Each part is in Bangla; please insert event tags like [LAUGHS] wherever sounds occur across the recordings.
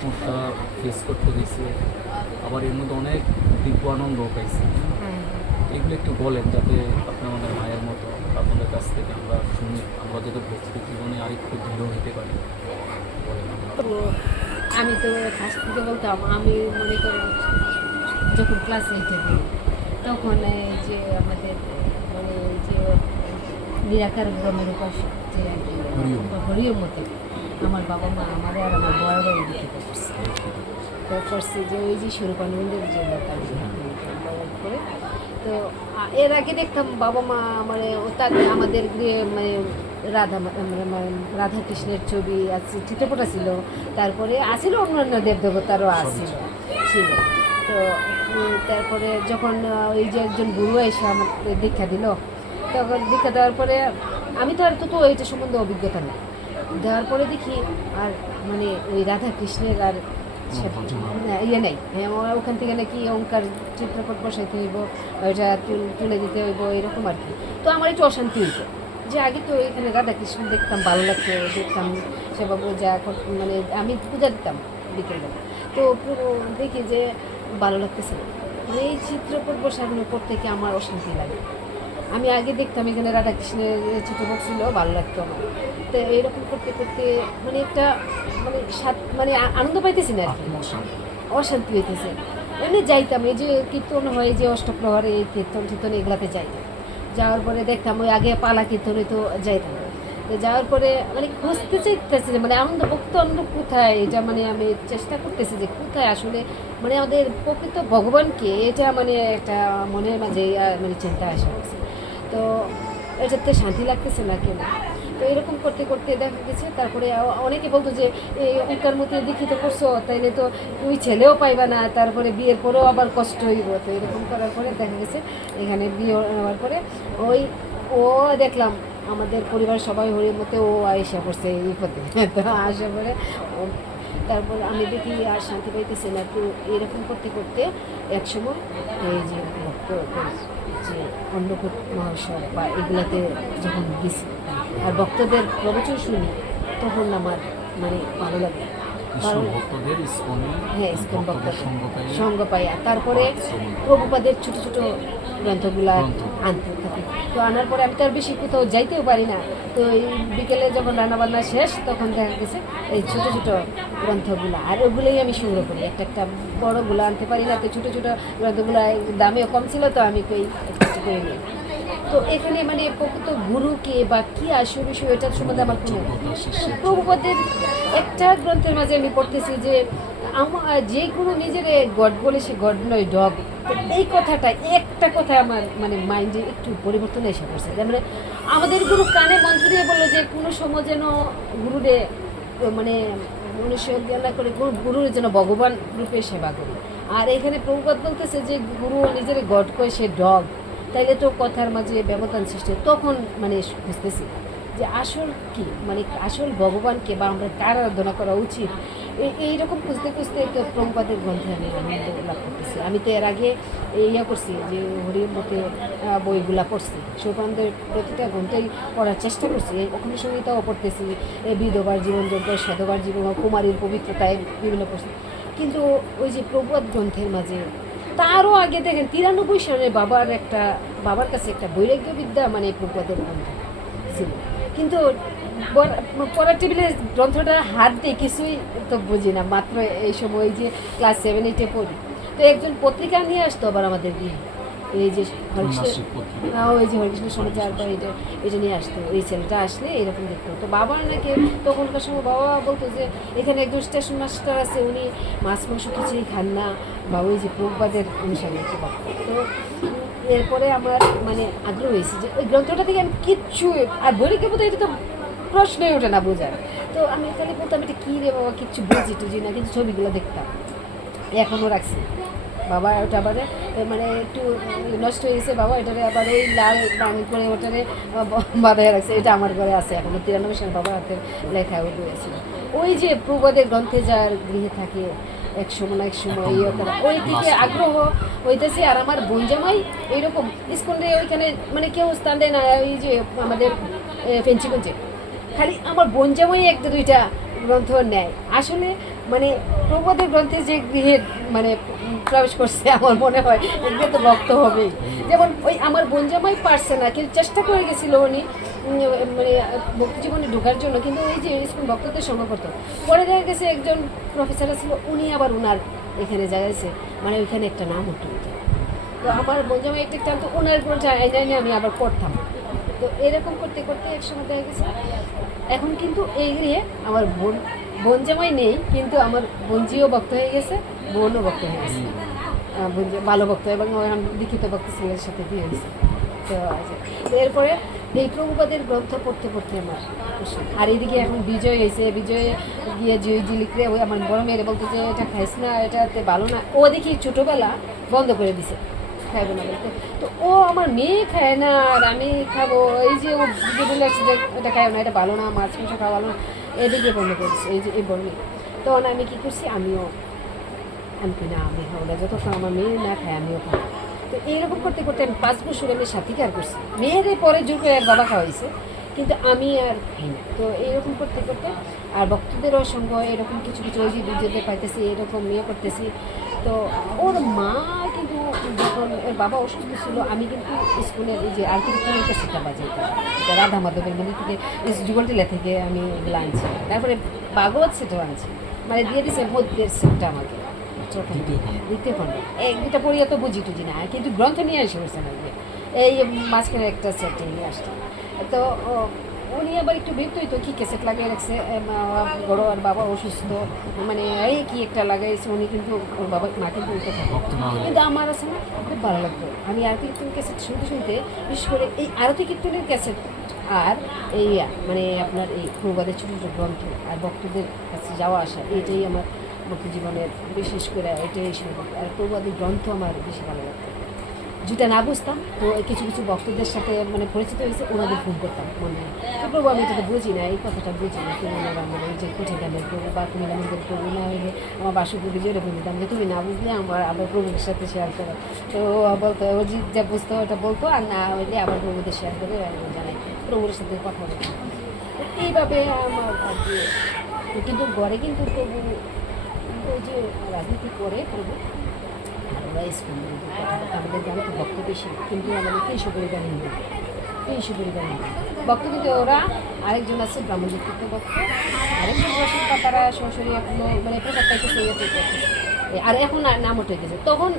সমস্যা ফেস করতে হয়েছে আবার এর মধ্যে অনেক দিব্য আনন্দও পাইছি। এগুলো একটু বলেন যাতে আপনি আমাদের মায়ের মতো আপনাদের কাছ থেকে আমরা শুনি আমরা যাতে ভক্তি জীবনে আরেকটু দৃঢ় হতে পারি। আমি তো ফার্স্ট থেকে বলতাম আমি মনে করি যখন ক্লাস এইটে তখন যে আমাদের মানে যে নিরাকার গ্রামের উপাসক যে হরিওম। হরিয়মতে আমার বাবা মা আমার আর আমার বড় বড় দিকে করছে। তো করছে যে ওই যে স্বরূপানন্দের যে লোকাল করে। তো এর আগে দেখতাম বাবা মা মানে তাদের আমাদের গৃহে মানে রাধা মানে রাধা কৃষ্ণের ছবি আছে চিত্রপটা ছিল তারপরে আসিল অন্যান্য দেবদেবতারও আসিল ছিল। তো তারপরে যখন ওই যে একজন গুরু এসে আমাকে দীক্ষা দিল তখন দীক্ষা দেওয়ার পরে আমি তো আর তো তো এইটা সম্বন্ধে অভিজ্ঞতা নেই। দেওয়ার পরে দেখি আর মানে ওই রাধা কৃষ্ণের আর সে- ইয়ে নেই। হ্যাঁ ওখান থেকে নাকি ওঙ্কার চিত্রপট বসাইতে হইব ওইটা তুল- দিতে হইব এরকম আর কি। তো আমার একটু অশান্তি হইতো যে আগে তো এখানে রাধা কৃষ্ণ দেখতাম ভালো লাগতো দেখতাম সেবা পূজা কর- মানে আমি পূজা দিতাম বিকেলবেলা। তো পুরো দেখি যে ভালো লাগতেছে। এই চিত্রপট বসানোর পর থেকে আমার অশান্তি লাগে। আমি আগে দেখতাম এখানে রাধাকৃষ্ণের চিত্রপট ছিল ভালো লাগতো আমার। তো এইরকম করতে করতে মানে একটা মানে সাত- মানে আনন্দ পাইতেছি না আর কি। অশান্তি। হইতেছে। এমনি যাইতাম এই যে কীর্তন হয় যে অষ্টপ্রহরে এই কীর্তন টীর্তন এগুলাতে যাইতাম। যাওয়ার পরে দেখতাম ওই আগে পালা কীর্তন হইতো যাইতাম। তো যাওয়ার পরে মানে খুঁজতে চাইতেছি যে মানে আনন্দ ভক্ত আনন্দ কোথায়? এটা মানে আমি চেষ্টা করতেছি যে কোথায় আসলে মানে আমাদের প্রকৃত ভগবানকে এটা মানে একটা মনের মাঝে মানে চিন্তা আসা। তো এটাতে শান্তি লাগতেছে না কেন? তো এরকম করতে করতে দেখা গেছে, তারপরে অনেকে বলতো যে এই ওটার মধ্যে দীক্ষিত করছ, তাইলে তো তুই ছেলেও পাইবা না, তারপরে বিয়ের পরেও আবার কষ্ট হইব। তো এরকম করার পরে দেখা গেছে, এখানে বিয়ে হওয়ার পরে ওই, ও দেখলাম আমাদের পরিবার সবাই হরির মতে ও আইসা পড়ছে এই পথে। [LAUGHS] তো পরে ও- তারপর আমি দেখি আর শান্তি পাইতেছি না। তো এরকম করতে করতে একসময় এই যে ভক্ত যে অন্নকূট মহাশয় বা এগুলাতে যখন গেছি আর ভক্তদের প্রবচন শুনি তখন আমার মানে ভালো লাগে। হ্যাঁ ইস্কন সঙ্গ পাই আর তারপরে প্রভুপাদের ছোট ছোট গ্রন্থগুলা আনতে থাকি। তো আনার পরে আমি তো আর বেশি কোথাও যাইতেও পারি না। তো এই বিকেলে যখন রান্নাবান্না শেষ তখন দেখা গেছে এই ছোট ছোট গ্রন্থগুলা। আর ওগুলোই আমি সংগ্রহ করি। একটা একটা বড়গুলো আনতে পারি না। তো ছোট ছোট গ্রন্থগুলো দামেও কম ছিল তো আমি কই একটু একটু করে নিই। তো এখানে মানে প্রকৃত গুরুকে বা কি আসল বিষয় এটার সম্বন্ধে আমার কোনো প্রভুপদের একটা গ্রন্থের মাঝে আমি পড়তেছি যে আমার যে কোনো নিজের গড বলে সে গড নয় ডগ। এই কথাটা একটা কথা আমার মানে মাইন্ডে একটু পরিবর্তন এসে পড়ছে। মানে আমাদের গুরু কানে মন্ত্র দিয়ে বলল যে কোনো সময় যেন গুরুরে মানে মনুষ্য জ্ঞানা করে গুরু গুরুর যেন ভগবান রূপে সেবা করি। আর এখানে প্রভুপদ বলতেছে যে গুরু নিজের গড কয় সে ডগ। তাইলে তো কথার মাঝে ব্যবধান সৃষ্টি। তখন মানে বুঝতেছি। যে আসল কি? মানে আসল ভগবানকে বা আমরা কার আরাধনা করা উচিত? এই- এইরকম খুঁজতে খুঁজতে তো প্রভুপাদের গ্রন্থে আমি আনন্দ লাভ করতেছি আমি তো এর আগে ইয়া করছি যে হরির মতে বইগুলা পড়ছি। সুকান্তের প্রতিটা গ্রন্থেই পড়ার চেষ্টা করছি। ওখানে সঙ্গীতাও পড়তেছি। বিধবার জীবনযোগ্য সদবার জীবন কুমারীর পবিত্রতায় বিভিন্ন পড়ছি কিন্তু ওই যে প্রবাদ গ্রন্থের মাঝে তারও আগে দেখেন, তিরানব্বই সালে বাবার একটা, বাবার কাছে একটা বৈরাগ্য বিদ্যা মানে প্রবাদের গ্রন্থ ছিল। কিন্তু পড়ার টেবিলে গ্রন্থটা হাত দিয়ে কিছুই তো বুঝি না, মাত্র এই সময় যে ক্লাস সেভেন এইটে পড়ি তো একজন পত্রিকা নিয়ে আসতো আবার আমাদের গৃহে। এই যে হ্যাঁ ওই যে হরিকৃষ্ণ সমাচার বা এটা এটা নিয়ে আসতো। এই ছেলেটা আসলে এরকম দেখতো। তো বাবা নাকি তখনকার সময় বাবা বলতো যে এখানে একজন স্টেশন মাস্টার আছে উনি মাছ মাংস কিছুই খান না বা ওই যে প্রবাদের অনুসারে। তো এরপরে আমার মানে আগ্রহ হয়েছে যে ওই গ্রন্থটা থেকে আমি কিচ্ছু আর বৈরিকে বোধ এটা তো প্রশ্নই ওঠে না বোঝার। তো আমি খালি বলতাম এটা কী রে বাবা কিচ্ছু বুঝি টুঝি না কিন্তু ছবিগুলো দেখতাম। এখনও রাখছি। বাবা ওটা আবার মানে একটু নষ্ট হয়ে গেছে বাবা এটারে আবার ওই লাল রঙ করে ওটারে বাঁধায় রাখছে। এটা আমার ঘরে আছে এখন তিরানব্বই সালে বাবার হাতের লেখা ওগুলো আছে ওই যে প্রবাদের গ্রন্থে যার গৃহে থাকে এক সময় না এক সময় ইয়ে করা ওই দিকে আগ্রহ হইতেছে আর আমার বোন জামাই এইরকম স্কুলে ওইখানে মানে কেউ স্থান দেয় না ওই যে আমাদের ফেঞ্চিগঞ্জে। খালি আমার বোন জামাই একটা দুইটা গ্রন্থ নেয়। আসলে মানে প্রবাদের গ্রন্থে যে গৃহে মানে প্রবেশ করছে, আমার মনে হয়। এগুলো তো ভক্ত হবেই। যেমন ওই আমার বোন জামাই পারছে না, কিন্তু চেষ্টা করে গেছিল উনি মানে ভক্তি জীবনে ঢোকার জন্য, কিন্তু ওই যে স্কুল ভক্তদের সঙ্গ করতো। পরে দেখা গেছে একজন প্রফেসর ছিল উনি আবার উনার এখানে যাইছে। মানে ওইখানে একটা নাম উঠে তো আমার বঞ্জামা একটা টানতো ওনার কোনো জায়গায় জানি আমি আবার করতাম তো এরকম করতে করতে একসময় দেখা গেছে, এখন কিন্তু এই গৃহে আমার বোন বোন জামাই নেই, কিন্তু আমার বোনজিও ভক্ত হয়ে গেছে। বোনও ভক্ত হয়ে গেছে। ভালো ভক্ত, এবং লিখিত ভক্ত ছেলের সাথে বিয়ে হয়েছে। তো। এরপরে এই প্রভুপাদের গ্রন্থ পড়তে পড়তে আমার আর এইদিকে এখন বিজয় হয়েছে, বিজয়ে গিয়ে জয়জি লিখলে ওই আমার বড় মেয়েরে বলতে যে, এটা খাইস না, এটাতে ভালো না। ও দেখি ছোটোবেলা বন্ধ করে দিছে খাইবো না বলতে। তো ও আমার মেয়ে খায় না, আর আমি খাব। এই যে ও যে বলে আসছে যে, এটা খায় না, এটা ভালো না, মাছ, মাংস খাওয়া ভালো না, এদিকে বন্ধ করেছে এই যে, এই বড় মেয়ে। তখন আমি কী করছি? আমিও আমি কি না, আমি খাব না যতক্ষণ আমার মেয়ে না খায়, আমিও খাব তো এইরকম করতে করতে আমি পাঁচ বছর আমি সাথীকার করছি। মেয়েদের পরে জোর করে এক বাবা খাওয়াইছে কিন্তু আমি আর খাই না। তো এইরকম করতে করতে আর ভক্তদেরও সঙ্গ এরকম কিছু কিছু ওই যে দুজনে পাইতেছি, এরকম ইয়ে করতেছি। তো ওর মা কিন্তু যখন ওর বাবা অসুস্থ ছিল, আমি কিন্তু স্কুলের এই যে আর্কিটেকচারের কাছেটা বাজাইতাম এটা রাধা মাধবের মন্দির থেকে যুগলটিলা থেকে আমি এগুলো আনছি তারপরে বাগবত সেটাও আনছি। মানে দিয়ে দিছে মধ্যের সেটটা আমাকে। দ্বিতীয় খণ্ড এক দুটা পড়িয়া তো বুঝি টুঝি না কিন্তু গ্রন্থ নিয়ে এসে পড়ছে না এই মাঝখানে একটা সেট নিয়ে আসছে। তো উনি আবার একটু বিরক্ত হইতো কি ক্যাসেট লাগিয়ে রাখছে? বড় আর বাবা অসুস্থ মানে এই কি একটা লাগাইছে উনি কিন্তু ওর বাবা মা কিন্তু কিন্তু আমার আছে না খুব ভালো লাগতো। আমি আরতি কীর্তন ক্যাসেট শুনতে শুনতে বিশেষ করে এই আরতি কীর্তনের ক্যাসেট আর এই মানে আপনার এই প্রবাদের ছোটো ছোটো গ্রন্থ আর ভক্তদের কাছে যাওয়া আসা এটাই আমার ভক্তি জীবনের বিশেষ করে এটাই সম্ভব আর প্রবাদের গ্রন্থ আমার বেশি ভালো লাগতো যেটা না বুঝতাম, তো কিছু কিছু ভক্তদের সাথে মানে পরিচিত হয়েছে, ওনাদের ফোন করতাম, মনে হয়। প্রভু, আমি তো বুঝি না, এই কথাটা বুঝি না, তুমি আমার মানে যে কোঠে গানের প্রভু বা তুমি আমাদের প্রভু না হইলে আমার বাসুপুরি জোরে বলতাম যে তুমি না বুঝলে আমার আবার প্রভুর সাথে শেয়ার করো। তো বলতো, ও যে যা বুঝতো ওটা বলতো, আর না হইলে আবার প্রভুদের শেয়ার করে জানাই প্রভুর সাথে কথা বলতাম এইভাবে আমার কিন্তু ঘরে কিন্তু প্রভু যে রাজনীতি করে প্রভু আর ওরা স্কুল আমাদের তো ভক্ত বেশি কিন্তু হিন্দু হিন্দু ভক্ত কিন্তু ওরা আরেকজন আছে ভক্ত। আরেকজন সরাসরি এখনও মানে ইয়ে আর এখন নাম উঠে গেছে তখন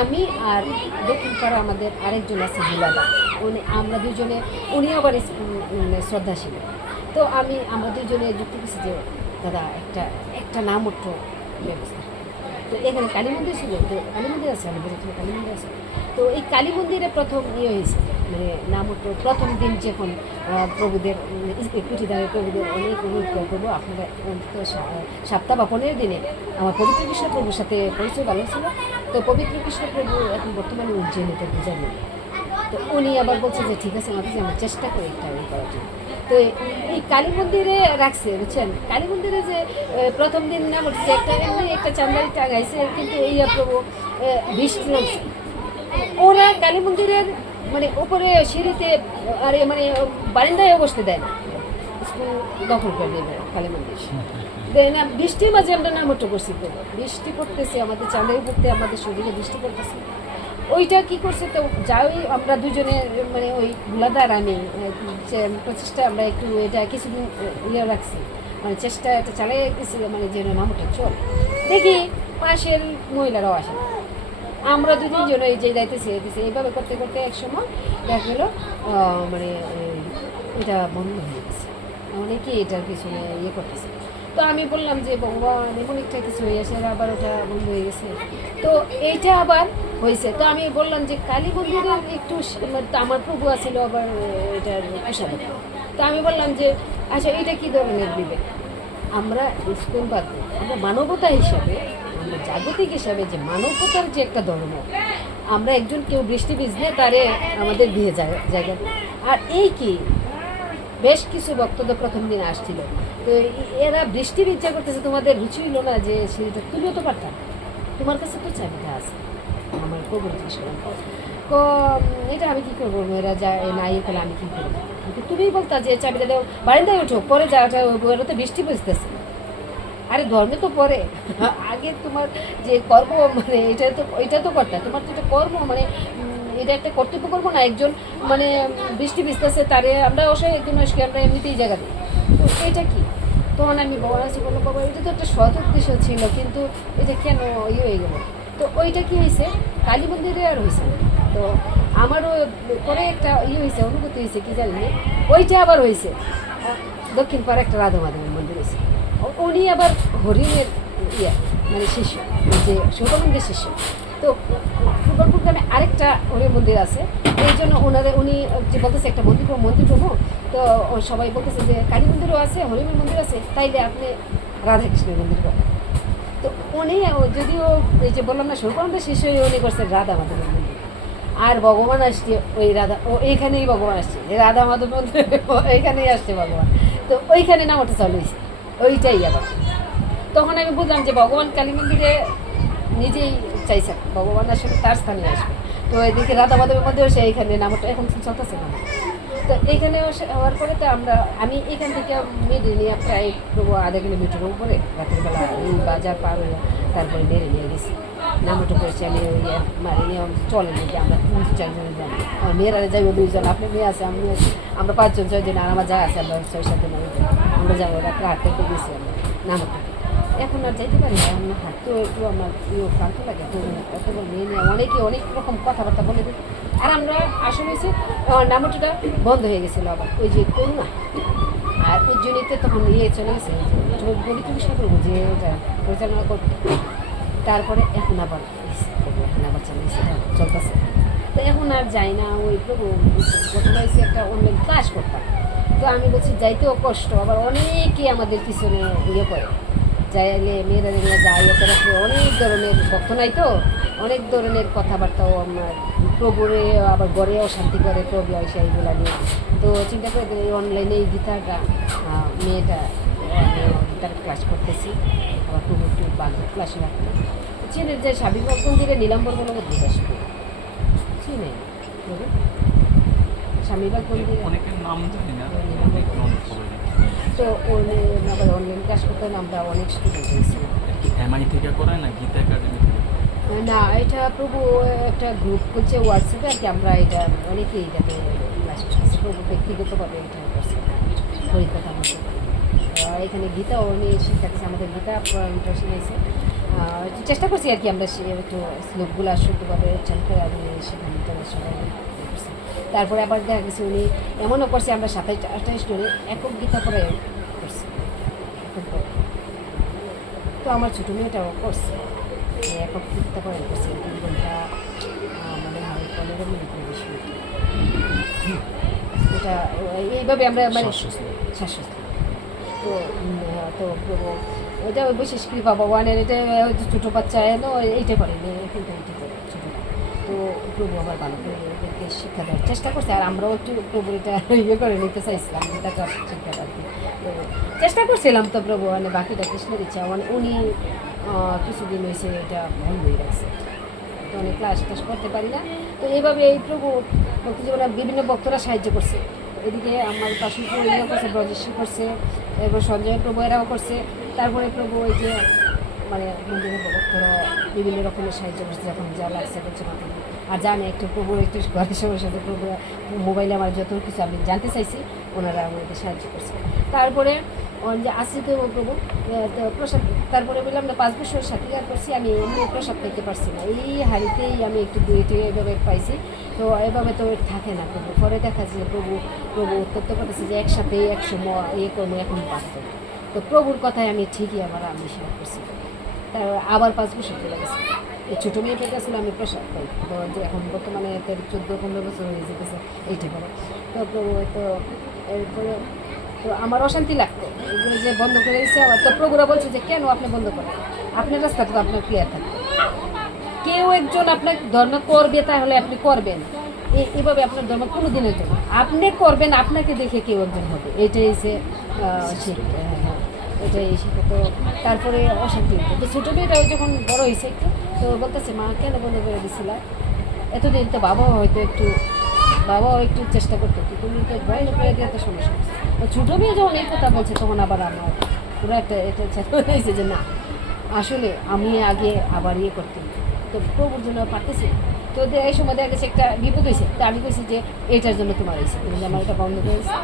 আমি আর দক্ষিণ পাড়া আমাদের আরেকজন আছে বিলাদা উনি আমরা দুজনে উনি আবার শ্রদ্ধাশীল। তো আমি আমরা দুজনে যুক্ত করেছি যে, দাদা, একটা একটা নাম উঠো। ব্যবস্থা তো এখানে কালী মন্দির ছিল, তো কালী মন্দির আছে আমাদের এখানে কালী মন্দির আছে। তো এই কালী মন্দিরে প্রথম ইয়ে হয়েছে মানে নাম উঠল প্রথম দিন যখন প্রভুদের কুঠিদারের প্রভুদের অনেক অনুরোধ করে প্রভু আপনারা অন্তত সপ্তাহ বা পনেরো দিনে আমার পবিত্র কৃষ্ণ প্রভুর সাথে পরিচয় ভালো ছিল। তো পবিত্র কৃষ্ণ প্রভু এখন বর্তমানে উজ্জয়নীতে পূজা নেই তো উনি আবার বলছে যে, ঠিক আছে আমাকে আমি চেষ্টা করি একটা ইয়ে করার জন্য। তো এই কালী মন্দিরে রাখছে, বুঝছেন? কালী মন্দিরে যে প্রথম দিন না বলছে একটা একটা চান্দারি টাঙাইছে কিন্তু এই প্রভু বৃষ্টি ওরা কালী মন্দিরের মানে উপরে সিঁড়িতে, আর মানে বারান্দায় বসতে দেয় না। দখল করে দেবে কালী মন্দির। না, বৃষ্টির মাঝে আমরা নামটো করছি বৃষ্টি পড়তেছে, আমাদের চাঁদের পড়তে আমাদের শরীরে বৃষ্টি পড়তেছে। ওইটা কি করছে তো, যাই আমরা দুজনে মানে ওই গুলাদার আমি প্রচেষ্টা আমরা একটু এটা কিছুদিন ইয়ে রাখছি। মানে চেষ্টা এটা চালিয়ে গেছি মানে যে নামটা, চল। দেখি, পাশের মহিলারাও আসে। আমরা দু তিনজন এই যে যাইতেছি যাইতেছি এইভাবে করতে করতে এক সময় দেখা গেলো মানে এটা বন্ধ হয়ে গেছে। অনেকে এটার পিছনে ইয়ে করতেছে। তো আমি বললাম যে বাবা এমন একটা কিছু হয়ে গেছে, আবার ওটা বন্ধ হয়ে গেছে। তো এইটা আবার হয়েছে। তো আমি বললাম যে, কালী মন্দিরে একটু মানে আমার প্রভু আছিল, আবার এটার প্রসাদ তো আমি বললাম যে আচ্ছা এটা কী ধরনের বিবেক? আমরা স্কুল বাদ আমরা মানবতা হিসাবে, আমরা জাগতিক হিসাবে যে মানবতার যে একটা ধর্ম, আমরা একজন কেউ বৃষ্টি ভিজলে তারে আমাদের বিয়ে জায়গা। আর এই কি? বেশ কিছু বক্তব্য প্রথম দিন আসছিল। তো এরা বৃষ্টি ইচ্ছা করতেছে, তোমাদের রুচি হইল না যে সেটা তুমিও তো পারতাম? তোমার কাছে তো চাবিটা আছে। আমার কবর তো এটা আমি কী করব? এরা যা নাই তাহলে আমি কী করব? কিন্তু তুমি বলতা যে চাবিটা দেও, বারান্দায় ওঠো, পরে যা ওটা ওটা তো বৃষ্টি বুঝতেছে আরে ধর্মে তো পরে। আগে তোমার যে কর্ম মানে এটা তো এটা তো করতে। তোমার তো এটা কর্ম মানে এটা একটা কর্তব্য করব না, একজন মানে বৃষ্টি ভিজতেছে তারে আমরা অসহায় একজন মানুষকে আমরা এমনিতেই জায়গা দিই। তো এটা কি? তখন আমি বাবা কাছে বললাম বাবা, এটা তো একটা সৎ উদ্দেশ্য ছিল, কিন্তু এটা কেন ইয়ে হয়ে গেল? তো ওইটা কি হয়েছে? কালী মন্দিরে আর হয়েছে তো আমারও পরে একটা ইয়ে হয়েছে, অনুভূতি হয়েছে, কি জানি। ওইটা আবার হয়েছে। দক্ষিণ পাড়ে একটা রাধা মাধবের মন্দির হয়েছে। উনি আবার হরিণের ইয়ে মানে শিষ্য, যে সৌরমন্দির শিষ্য। তো ফুটবল গ্রামে আরেকটা হরিণ মন্দির আছে। এই জন্য ওনারে উনি যে বলতেছে একটা মন্দির মন্দির করব তো সবাই বলতেছে যে কালী মন্দিরও আছে, হরিণের মন্দির আছে, তাইলে আপনি রাধাকৃষ্ণের মন্দির করবেন তো উনি যদিও এই যে বললাম না সৌরকান্ত শিষ্য উনি করছেন রাধা মাধব মন্দির। আর ভগবান আসছে ওই রাধা, ও এইখানেই ভগবান আসছে রাধা মাধব মন্দির এইখানেই আসছে ভগবান। তো ওইখানে নাম ওটা চালু ওইটাই আবার। তখন আমি বুঝলাম যে ভগবান কালী মন্দিরে নিজেই চাইছে, ভগবান আসলে তার স্থানে আসবে। তো এদিকে রাধা মাধবের মধ্যেও সে এইখানে নামটা এখন চলতেছে না। তো এইখানে হওয়ার পরে তো আমরা আমি এখান থেকে মেরে নিয়ে প্রায় আধা কিলোমিটার উপরে রাতের বেলা বাজার পার হয়ে তারপরে মেরে নিয়ে গেছি। নামটা করেছি আমি ওই নিয়ে চলে নিয়ে আমরা তিন চারজনে যাই। আমার মেয়েরা যাইব দুইজন, আপনি মেয়ে আছে, আমি আছি। আমরা পাঁচজন, ছয়জন, আর আমার যা আছে, আমরা ছয় সাতজন আমি যাই। আমরা যাব রাত্রে হাঁটতে গেছি আমরা। নামটা এখন আর যাইতে পারি না, এখন হাঁটতেও একটু আমার ইয়ে ক্লান্ত লাগে, তো বড় মেয়ে নিয়ে অনেকে অনেক রকম কথাবার্তা বলে দিই আর আমরা আসলে হয়েছে নামটা বন্ধ হয়ে গেছিল আবার, ওই যে করুণা। আর উজ্জ্বলিতে তখন ইয়ে চলে গেছে বলি তুমি সব যে এটা পরিচালনা করতে তারপরে এখন আবার এখন আবার চালিয়েছে চলতেছে। তো এখন আর যাই না, ওই প্রথমে এসে একটা অনলাইন ক্লাস করতাম। তো আমি বলছি, যাইতেও কষ্ট, আবার অনেকেই আমাদের পিছনে ইয়ে করে। যাইলে মেয়েরা নিয়ে যাই এ অনেক ধরনের ভক্ত নাই তো? অনেক ধরনের কথাবার্তাও আমার প্রভুরে আবার গড়েও শান্তি করে প্রভু আইসা এইগুলা নিয়ে। তো চিন্তা করে এই অনলাইনে এই গীতাটা মেয়েটা গীতার ক্লাস করতেছি। আবার প্রভু একটু বাংলা ক্লাসে রাখতে। চিনের যে সাবিবাগ মন্দিরে নীলাম্বর বলে মধ্যে আসবে চিনে? স্বামীবাগ মন্দিরে অনেকের নাম জানি না। তো ওই আবার অনলাইন ক্লাস করতে আমরা অনেক স্টুডেন্ট হয়েছিলাম এমআই থেকে করে না গীতা একাডেমি না এটা প্রভু একটা গ্রুপ করছে হোয়াটসঅ্যাপে আর কি আমরা এটা অনেকেই এটাতে প্রভু ব্যক্তিগতভাবে এটা করছে। এখানে গীতা উনি শিক্ষার্থী আমাদের গীতা শিখেছে আহ, চেষ্টা করছি আর কি আমরা একটু শ্লোকগুলো শুদ্ধভাবে উচ্চারণ করে আমি সেখানে সবাই। তারপরে আবার দেখা গেছে উনি এমনও করছে আমরা সাতাইশ আঠাইশ জনে একক গীতা পড়ে করছি। তো আমার ছোটো মেয়েটাও করছে। একক গীতা পড়ে করছে তিন ঘণ্টা মনে হয় পনেরো মিনিটের বেশি এটা এইভাবে আমরা মানে। শ্বাসরোধ। তো তো ওইটা ওই বিশেষ কৃপা ভগবানের এটা ছোটো বাচ্চা এনো এইটা করে কিন্তু এইটা করে ছোটোটা তো প্রভু আমার ভালো করে শিক্ষা দেওয়ার চেষ্টা করছে, আর আমরাও একটু প্রভু এটা ইয়ে করে নিতে চাইছিলাম, যেটা শিক্ষা আর চেষ্টা করছিলাম তো প্রভু মানে বাকিটা কৃষ্ণের ইচ্ছা মানে উনি কিছুদিন হয়েছে এটা বন্ধ হয়ে রাখছে তো অনেক ক্লাস ক্লাস করতে পারি না। তো এইভাবে এই প্রভু ভক্তি জীবনে বিভিন্ন ভক্তরা সাহায্য করছে। এদিকে আমার পাশে করছে ব্রজেশ্বর করছে, এরপর সঞ্জয় প্রভু এরাও করছে। তারপরে প্রভু ওই যে মানে মন্দিরের ভক্তরা বিভিন্ন রকমের সাহায্য করছে যখন যা লাগছে করছে আর জানে একটু প্রভু, একটু ঘরের সবার সাথে প্রভু, মোবাইলে আমার যত কিছু আমি জানতে চাইছি, ওনারা আমাদের সাহায্য করছে। তারপরে যে আসি তো প্রভু প্রসাদ, তারপরে বললাম না, পাঁচ বছর সাথীকার করছি, আমি এমনি প্রসাদ পেতে পারছি না। এই হাড়িতেই আমি একটু দুইটি এভাবে পাইছি। তো এভাবে তো থাকে না প্রভু। পরে দেখা যায় প্রভু প্রভু উত্তপ্ত করতেছে যে একসাথে একসময় ইয়ে করব এখন পারত তো প্রভুর কথায় আমি ঠিকই আবার আমি সেবা করছি। আবার পাঁচ বছর চলে গেছে। ছোটো মেয়ে পেটে আসলে আমি প্রসাদ পাই যে এখন বর্তমানে তার চোদ্দ, পনেরো বছর হয়ে যেতেছে, এইটা করে তো প্রভু তো, এরপরে, তো আমার অশান্তি লাগতো। যে বন্ধ করে দিয়েছে, আবার তো প্রভুরা বলছে যে, কেন আপনি বন্ধ করেন? আপনার রাস্তাটা তো আপনার ক্লিয়ার থাকবে। কেউ একজন আপনার ধর্ম করবে তাহলে আপনি করবেন। এভাবে আপনার ধর্ম কোনো দিনের জন্য আপনি করবেন, আপনাকে দেখে কেউ একজন হবে। এটাই সে শিক্ষা এটাই শিক্ষা তো তারপরে অশান্তি হতো তো ছোটো মেয়েটাও যখন বড় হয়েছে একটু, তো বলতেছে, মা, কেন বন্ধ করে দিছিলা? এতদিন তো বাবাও হয়তো একটু, বাবাও একটু চেষ্টা করতো তো তুমি তো বন্ধ করে দিয়ে তো সমস্যা। তো ছোটো মেয়ে যখন এই কথা বলছে, তখন আবার আমার পুরো একটা, এটা হয়েছে যে, না, আসলে আমি আগে আবার ইয়ে করতাম। তো প্রভুর জন্য পারতেছি। তো এই সময় দেখা গেছে একটা বিপদ হয়েছে তো আমি কইছি যে, এটার জন্য তোমার হয়েছে তুমি আমার এটা বন্ধ করেছে।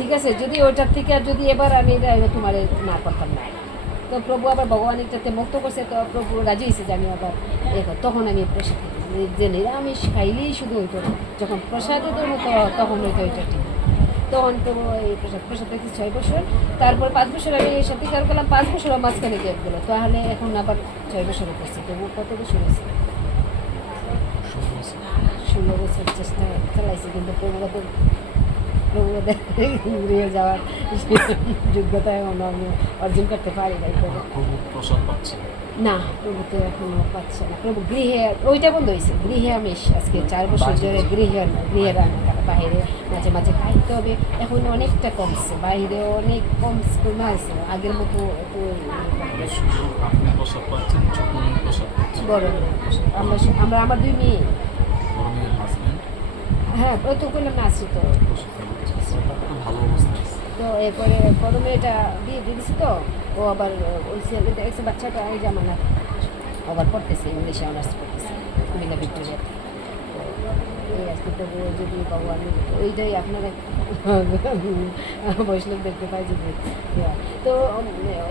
ঠিক আছে যদি ওইটার থেকে আর যদি এবার আমি তোমার না করতাম না। তো প্রভু আবার ভগবান এটাতে মুক্ত করছে তো প্রভু রাজি হয়েছে যে আমি আবার এ তখন আমি প্রসাদ যে নিরামিষ খাইলেই শুধু হইতো যখন প্রসাদে তো হতো তখন হইতো ওইটা ঠিক। তখন তো এই প্রসাদ প্রসাদ পেয়েছি ছয় বছর। তারপর পাঁচ বছর আমি এই সাথে কার করলাম? পাঁচ বছর মাঝখানে গ্যাপ গেলো। তাহলে এখন আবার ছয় বছরে করছি। তবু কত বছর হয়েছে? ষোলো বছর। চেষ্টা চালাইছি কিন্তু প্রভুগত প্রভুগত ঘুরিয়ে যাওয়ার যোগ্যতা এখন আমি অর্জন করতে পারি নাই না। প্রভু তো এখনও পাচ্ছে না। প্রভু গৃহে ওইটা বন্ধ হয়েছে। গৃহে আমি আজকে চার বছর ধরে গৃহে গৃহে রান্না করা বাইরে মাঝে মাঝে খাই তবে এখন অনেকটা কমছে বাইরে অনেক কম কমে আছে। আগের মতো ইয়ে বড় আমরা আমরা আমার দুই মেয়ে। হ্যাঁ ওই তো করলাম না আছি তো তো এরপরে বড় মেয়েটা দিয়ে দিছি তো, ও আবার ওই ছেলে দেখছে বাচ্চাটা, এই জামা না, আবার পড়তেছে, ইংলিশে অনার্স পড়তেছে কুমিল্লা ভিক্টোরিয়াতে এই আজকে তো ও যদি ভগবান ওইটাই আপনারা বৈষ্ণব দেখতে পাই যদি। ইয়া। তো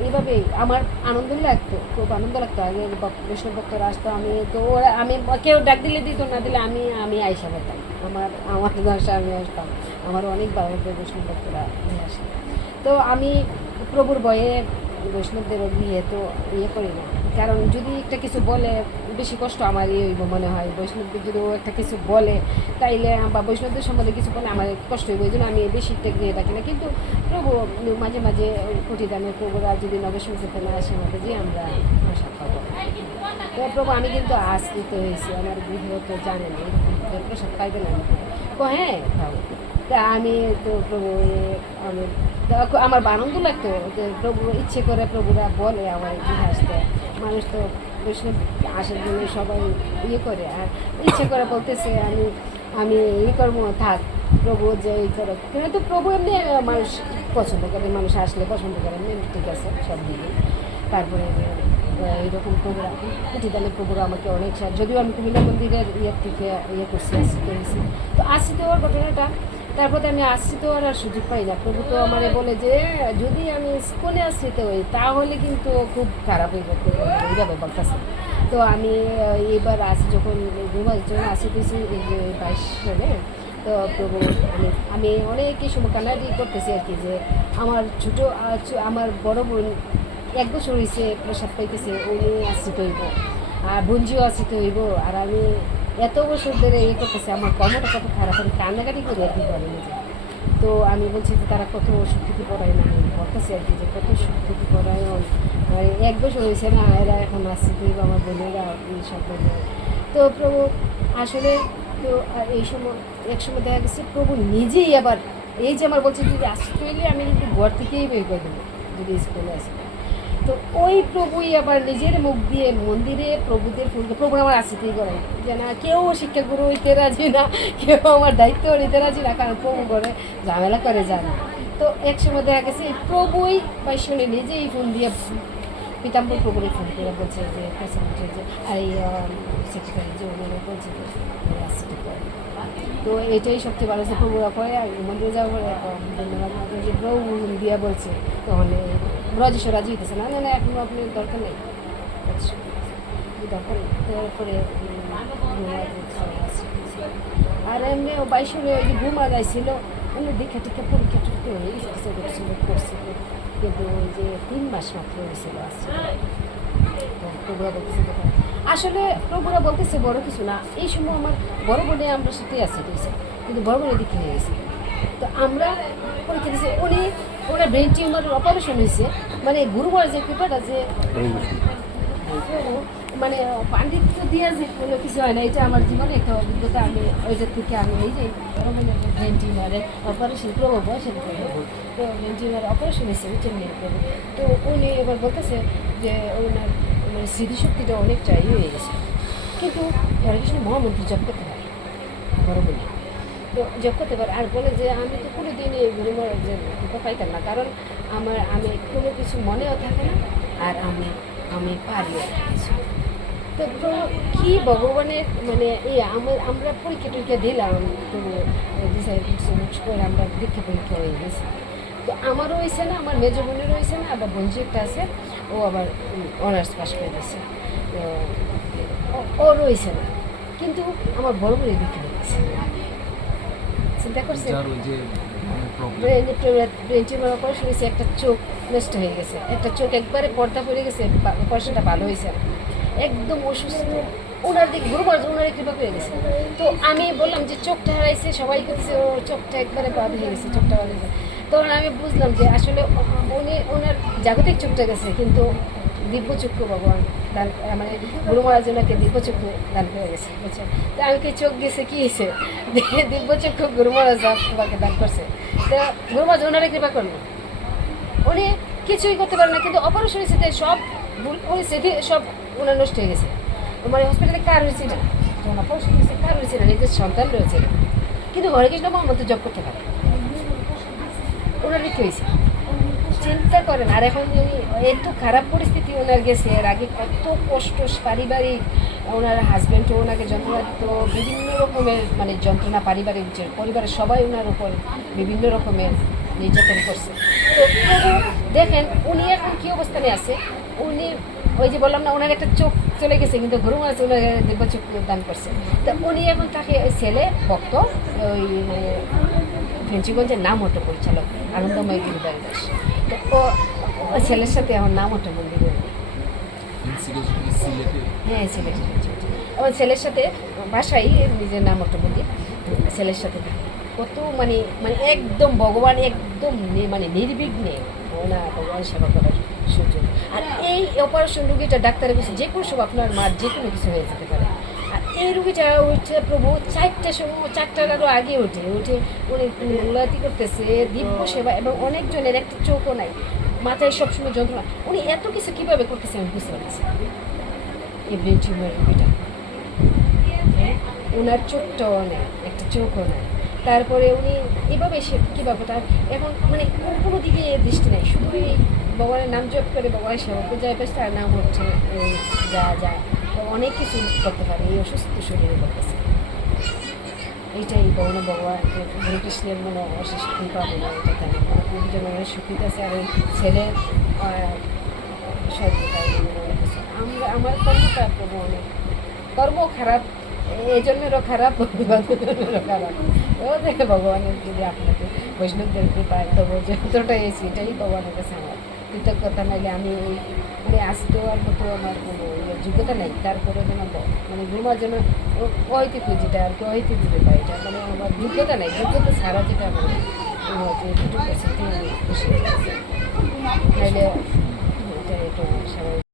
এইভাবে আমার আনন্দ লাগতো, খুব আনন্দ লাগতো। আগে বৈষ্ণব ভক্তরা আসতো, আমি তো ওরা, আমি কেউ ডাক দিলে দিত না, দিলে আমি আমি আইসা পেতাম আমার আমার দশা আমি আসতাম। আমার অনেক ভালো বৈষ্ণব ভক্তরা নিয়ে আসে তো আমি প্রভুর বয়ে বৈষ্ণবদের বিয়ে তো ইয়ে করি না। কারণ যদি একটা কিছু বলে, বেশি কষ্ট আমার ইয়ে হইব মনে হয়। বৈষ্ণবদের যদি ও একটা কিছু বলে, তাইলে বা বৈষ্ণবদের সম্বন্ধে কিছু বলে আমার কষ্ট হইব। এই জন্য আমি বেশি একটা নিয়ে রাখি না। কিন্তু প্রভু মাঝে মাঝে প্রতিদানের প্রভুরা যদি নবেশন করতে না আসে আমাদের যে আমরা প্রসাদ পাবো। তো প্রভু, আমি কিন্তু আশ্রিত হয়েছি। আমার গৃহ তো জানে না প্রসাদ পাইবে না। ও হ্যাঁ তা আমি তো প্রভু আমি তো আমার আনন্দ লাগতো যে প্রভু ইচ্ছে করে প্রভুরা বলে আমার আসতে মানুষ তো বৈষ্ণব আসার জন্য সবাই ইয়ে করে, আর ইচ্ছে করে বলতেছে, আমি আমি ই করব, থাক, প্রভু যে ই করো। কিন্তু প্রভু এমনি মানুষ পছন্দ করে, মানুষ আসলে পছন্দ করে, এমনি ঠিক আছে, সব দিকে। তারপরে এইরকম প্রোগ্রাম প্রতিদানের প্রোগ্রাম আমাকে অনেক সাহায্য, যদিও আমি কুমিল্লা মন্দিরের ইয়ে থেকে ইয়ে করছি, আসিত হয়েছি। তো আসিত হওয়ার ঘটনাটা তারপরে আমি আশ্রিত হওয়ার আর সুযোগ পাই না। প্রভু তো আমারে বলে যে, যদি আমি স্কুলে আশ্রিত হই, তাহলে কিন্তু খুব খারাপ যাবে এইভাবে বলতেছে। তো আমি এবার আসি যখন ঘুমার জন্য আসিত হয়েছি বাইশ সালে তো প্রভু, আমি অনেকই সময় কান্নাটি করতেছি আর কি যে, আমার ছোটো আমার বড় বোন এক বছর হয়েছে প্রসাদ পাইতেছে, উনি আশ্রিত হইব। আর বঞ্জিও আশ্রিত হইব, আর আমি এত বছর ধরে ইয়ে করতেছে, আমার কর্মটা কত খারাপ, আমি কান্নাকাটি করি আর কি করে নিজে। তো আমি বলছি যে তারা কত সুখী পড়ায় না, আমি বলতেছি আর কি যে কত সুখী পড়ায় এক বছর হয়েছে না, এরা এখন আসছে হইব আমার বোনেরা সব বোনেরা। তো প্রভু, আসলে তো এই সময়, এক সময় দেখা গেছে প্রভু নিজেই আবার, এই যে আমার বলছে যদি আশ্রিত হইলে আমি কিন্তু ঘর থেকেই বের করে দেবো, যদি স্কুলে আসি। ওই প্রভুই আবার নিজের মুখ দিয়ে মন্দিরে প্রভুদের ফুলকে প্রভু আমার আসিতেই করে যে না, কেউ শিক্ষাগুরু হইতে রাজি না, কেউ আমার দায়িত্ব নিতে রাজি না, কারণ প্রভু করে ঝামেলা করে জানে তো এক সময় দেখা গেছে প্রভুই বাইশনে নিজেই ফোন দিয়ে পিতাম্বর প্রভুরে ফোন করে বলছে যে যে বলছে তো এটাই সবচেয়ে ভালো, যে প্রভুরা করে আর মন্দিরে যাওয়ার পরে ধন্যবাদ দিয়া বলছে, তখন ব্রজেশ্বর রাজি হইতেছে না না এখনও আপনি দরকার নেই আচ্ছা, দরকার তারপরে। আর এমনি ও বাইশরে ওই যে ঘুমা যাইছিল এমনি দীক্ষা টিক্ষা পরীক্ষা টরীক্ষা হয়ে গেছে করছিল করছে কিন্তু ওই যে তিন মাস মাত্র হয়েছিল আসছে তো প্রভুরা বলতেছে আসলে প্রভুরা বলতেছে বড় কিছু না এই সময় আমার বড় বোনে আমরা সাথে আছি কিন্তু বড় বোনের দিকে হয়ে গেছে তো আমরা পরীক্ষা দিয়েছি উনি ওনার ব্রেন টিউমারের অপারেশন হয়েছে। মানে গুরুবার যে কৃপাটা যে মানে পাণ্ডিত্য দিয়ে যে কোনো কিছু হয় না, এটা আমার জীবনে একটা অভিজ্ঞতা আমি ওইটা থেকে আমি এই যে ব্রেন টিউমারের অপারেশন করব বয়সের করব তো ব্রেন টিউমার অপারেশন হয়েছে উচ্চের নিয়ে করব। তো উনি এবার বলতেছে যে ওনার মানে স্মৃতিশক্তিটা অনেকটা ইয়ে হয়ে গেছে। কিন্তু হরে কৃষ্ণ, মহামন্ত্রী জপ করতে হয় বড় বলে। জব করতে পারে। আর বলে যে, আমি তো কোনো দিনই যে পাইতাম না। কারণ আমার, আমি কোনো কিছু মনেও থাকে না আর আমি আমি পারিও তো তো কি ভগবানের মানে এই আমার পরীক্ষা টরীক্ষা দিলাম তো করে আমরা দীক্ষা পরীক্ষা হয়ে গেছি। তো আমারও হয়েছে না, আমার মেজো বোনেরও হয়েছে না, আবার বঞ্জি একটা আছে, ও আবার অনার্স পাস করে গেছে ও- ওর হয়েছে না। কিন্তু আমার বড় বোনের বিক্রি হয়ে গেছে চিন্তা করছে? প্রবলেম ব্রেন টিউমার অপারেশন হয়েছে একটা চোখ নষ্ট হয়ে গেছে। একটা চোখ একবারে পর্দা পড়ে গেছে অপারেশনটা ভালো হয়েছে একদম অসুস্থ ওনার দিকে গুরুবার ওনার কৃপা পেয়ে গেছে? তো আমি বললাম যে চোখটা হারাইছে সবাই করতেছে ও চোখটা একবারে বাদ হয়ে গেছে চোখটা বাদ হয়ে গেছে। তখন আমি বুঝলাম যে আসলে উনি ওনার জাগতিক চোখটা গেছে কিন্তু দিব্যচক্ষু ভগবান মানে গুরু মহারাজ ওনাকে দিব্যচক্ষু দান করে গেছে, বুঝছেন? তো আমি কি চোখ গেছে, কি হয়েছে? দিব্যচক্ষু গুরু মহারাজ আমাকে দান করছে। তো গুরু মহারাজ ওনারা কৃপা করল, উনি কিছুই করতে পারেন না, কিন্তু অপারেশন হয়েছে সব উনি সেটি সব ওনার নষ্ট হয়ে গেছে। মানে হসপিটালে কার হয়েছে না যখন অপারেশন হয়েছে, কার হয়েছে না নিজের সন্তান রয়েছে কিন্তু হরেকৃষ্ণ মহামন্ত্র জব করতে পারে। ওনার কি হয়েছে। চিন্তা করেন, আর এখন উনি এত খারাপ পরিস্থিতি ওনার গেছে, এর আগে কত কষ্ট, পারিবারিক, ওনার হাজব্যান্ডও ওনাকে যন্ত্রণা দিত, বিভিন্ন রকমের মানে যন্ত্রণা পারিবারিক যে পরিবারের সবাই ওনার উপর বিভিন্ন রকমের নির্যাতন করছে। তো দেখেন, উনি এখন কী অবস্থানে আছে? উনি ওই যে বললাম না, ওনার একটা চোখ চলে গেছে, কিন্তু ঘুরু আছে, ওনার দিব্য চোখ দান করছে। তা উনি এখন তাকে ছেলে, ভক্ত, ওই মানে ফেঞ্চিগঞ্জের নাম হতো পরিচালক, আনন্দময় গিরিবাড়ি দাস। ও ছেলের সাথে আমার নাম মন্দিরে সিলেটে হ্যাঁ সিলেটে আমার ছেলের সাথে বাসাই নিজের নাম হতো মন্দির ছেলের সাথে কত মানে মানে একদম ভগবান একদম মানে নির্বিঘ্নে ওনা ভগবান সেবা করার সুযোগ। আর এই অপারেশন রুগীটা ডাক্তারের কাছে যে কোনো সব আপনার মার যে কোনো কিছু হয়ে যেতে পারে। এই রুগীটা উঠে প্রভু চারটার সময় চারটার আরও আগে ওঠে উঠে উনি উন্নতি করতেছে দিব্য সেবা এবং অনেকজনের একটা চোখও নাই মাথায় সবসময় যন্ত্রণা। উনি এত কিছু কীভাবে করতেছে আমি বুঝতে পারছি এই ব্রেন টিউমার রুগীটা ওনার চোখটাও নেই একটা চোখও নেই। তারপরে উনি এভাবে সে কীভাবে তার? এখন মানে কোন কোনো দিকে দৃষ্টি নেই শুধু এই ভগবানের নাম জপ করে ভগবানের সেবা যায় বেশ তার নাম হচ্ছে যা যা। তো অনেক কিছু করতে পারে, এই অসুস্থ শরীরে করতেছে। এইটাই ভগবান ভগবান গুরুকৃষ্ণের মনে অশেষ কৃপা মনে এটা তাই দুজন সুখীত আছে, আর ছেলে আমরা, আমার কর্মটা প্রভু অনেক। কর্ম খারাপ এই জন্যেরও খারাপ খারাপ। ও দেখে ভগবানের যদি আপনাকে বৈষ্ণবদের কৃপায় তবু যতটা এসেছি, এটাই ভগবানের কাছে আমার। কৃতজ্ঞতা নাইলে আমি এই মানে ঘুরে আসতে আর মতো আমার কোনো ইয়ে অভিজ্ঞতা নেই। তারপরে যেন মানে ঘুমার জন্য অহেতুক যেটা আর কি অহেতুক দিতে পারি, এটা মানে আমার অভিজ্ঞতা নেই। যোগ্যতা সারা যেটা আমার এটুকু সেটি আমি খুশি তাহলে এটা এটা সবাই